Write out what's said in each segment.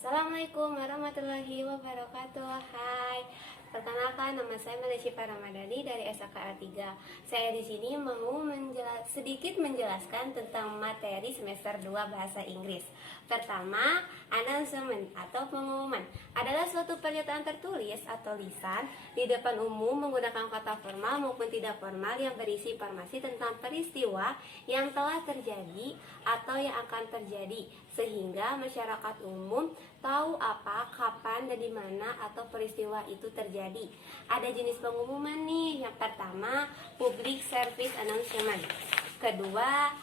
Assalamualaikum warahmatullahi wabarakatuh. Hai, perkenalkan nama saya Melesyifa Ramadhani dari SKA 3. Saya di sini mau sedikit menjelaskan tentang materi semester 2 bahasa Inggris. Pertama, announcement atau pengumuman adalah suatu pernyataan tertulis atau lisan di depan umum menggunakan kata formal maupun tidak formal yang berisi informasi tentang peristiwa yang telah terjadi atau yang akan terjadi, sehingga masyarakat umum tahu apa, kapan, dan di mana atau peristiwa itu terjadi. Ada jenis pengumuman nih. Yang pertama, public service announcement. Kedua,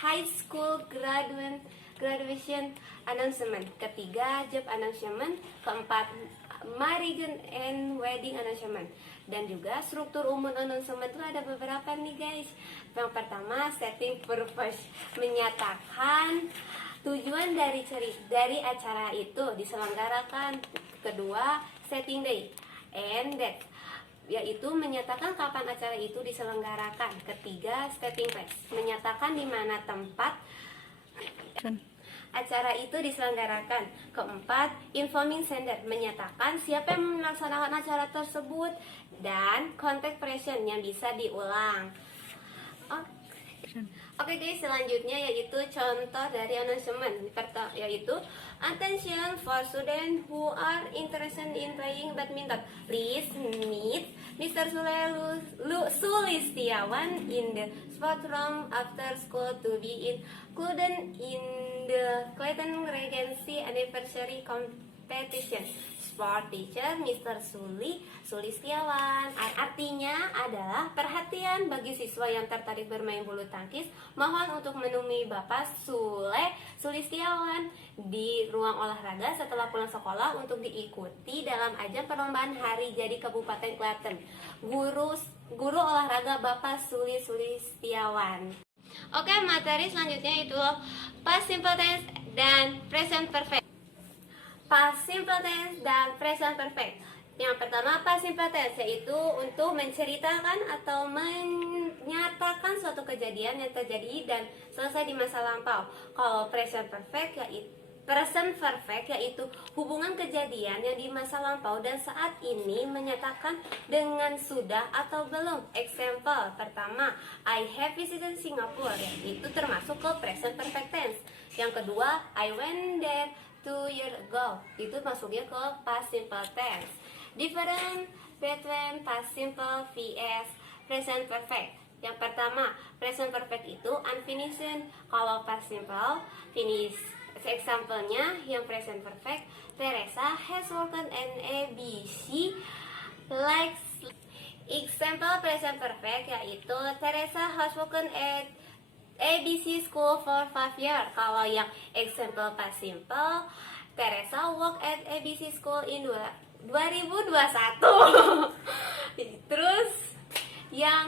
high school graduation announcement. Ketiga, job announcement. Keempat, marriage and wedding announcement. Dan juga struktur umum announcement itu ada beberapa nih guys. Yang pertama, setting purpose, menyatakan tujuan dari acara itu diselenggarakan. Kedua, setting day and date, yaitu menyatakan kapan acara itu diselenggarakan. Ketiga, setting place, menyatakan di mana tempat acara itu diselenggarakan. Keempat, informing sender, menyatakan siapa yang melaksanakan acara tersebut. Dan contact person yang bisa diulang. Oke guys, selanjutnya yaitu contoh dari announcement, yaitu attention for students who are interested in playing badminton. Please meet Mr. Sulistiawan in the sport room after school to be included in the Clayton Regency anniversary competition. Sport teacher Mr. Sulistiawan. Artinya adalah perhatian bagi siswa yang tertarik bermain bulu tangkis. Mohon untuk menemui Bapak Sulistiawan di ruang olahraga setelah pulang sekolah untuk diikuti dalam ajang perlombaan Hari Jadi Kabupaten Klaten. Guru olahraga Bapak Sulistiawan. Oke, materi selanjutnya itu past simple tense dan present perfect. Past simple tense dan present perfect. Yang pertama, past simple tense, yaitu untuk menceritakan atau menyatakan suatu kejadian yang terjadi dan selesai di masa lampau. Kalau present perfect yaitu hubungan kejadian yang di masa lampau dan saat ini menyatakan dengan sudah atau belum. Example pertama, I have visited Singapore, itu termasuk ke present perfect tense. Yang kedua, I went there 2 years ago, itu masuknya ke past simple tense. Different between past simple vs present perfect. Yang pertama, present perfect itu unfinished. Kalau past simple, finish. Example-nya yang present perfect, Teresa has worked in ABC like. Example present perfect yaitu Teresa has worked at ABC School for 5 years. Kalau yang example past simple, Teresa work at ABC School in 2021. Terus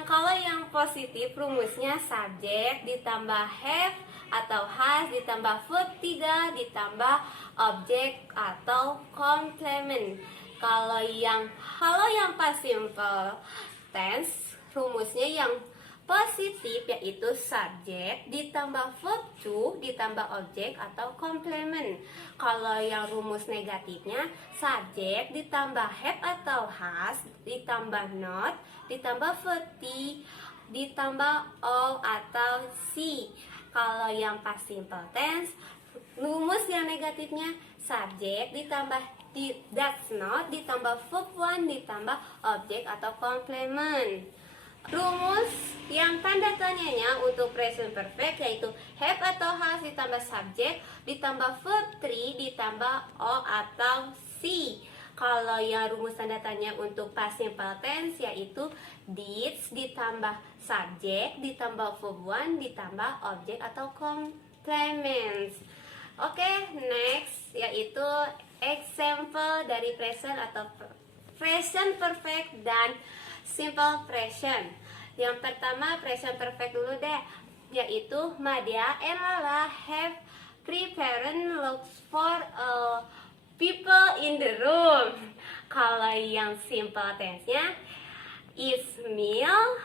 kalau yang positif, rumusnya subjek ditambah have atau has ditambah verb 3 ditambah objek atau complement. Kalau yang past simple tense, rumusnya yang positif yaitu subjek ditambah verb to ditambah objek atau complement. Kalau yang rumus negatifnya, subjek ditambah have atau has ditambah not ditambah verb t ditambah all atau c. Kalau yang past simple tense, rumus yang negatifnya subjek ditambah does not ditambah verb 1 ditambah objek atau complement. Rumus yang tanda tanyanya untuk present perfect yaitu have atau has ditambah subjek ditambah verb 3 ditambah all atau c. Kalau yang rumus tanda tanya untuk past simple tense yaitu did ditambah subjek ditambah verb 1 ditambah objek atau complements. Oke, next yaitu example dari present atau present perfect dan simple present. Yang pertama present perfect dulu deh, yaitu Madia and Lala have prepared lunch for people in the room. Kalau yang simple tense-nya, is meal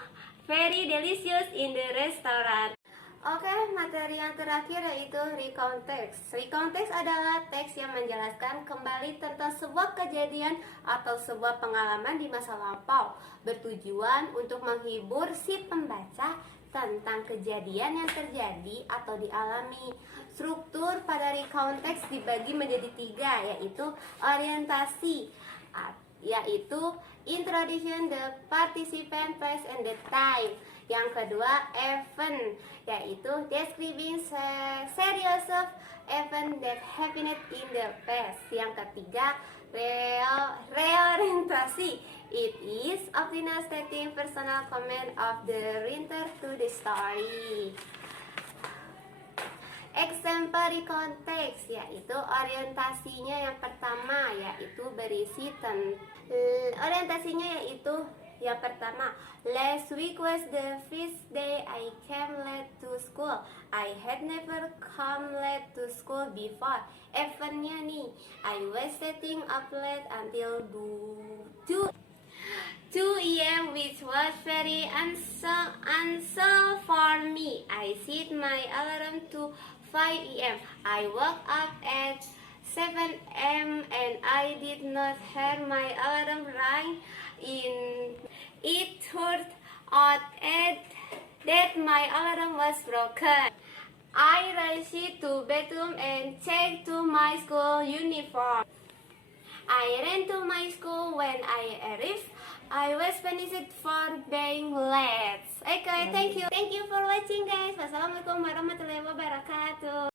very delicious in the restaurant. Oke, materi yang terakhir yaitu recount text. Recount text adalah teks yang menjelaskan kembali tentang sebuah kejadian atau sebuah pengalaman di masa lampau, bertujuan untuk menghibur si pembaca tentang kejadian yang terjadi atau dialami. Struktur pada recount text dibagi menjadi 3, yaitu orientasi, yaitu introduction, the participant, place, and the time. Yang kedua, event, yaitu describing series of event that happened in the past. Yang ketiga, reorientasi. It is often stating personal comment of the reader to the story. Exemplary context, yaitu orientasinya yang pertama, yaitu berisi orientasinya yaitu yang pertama, last week was the first day I came late to school. I had never come late to school before. Eventnya nih, I was sitting up late until 2 a.m. which was very unusual for me. I set my alarm to 5 a.m. I woke up at 7 a.m. and I did not hear my alarm ring. It turned out that my alarm was broken. I rushed to bathroom and changed to my school uniform. I ran to my school. When I arrived, I was punished for being late. Okay, thank you for watching, guys. Wassalamualaikum warahmatullahi wabarakatuh.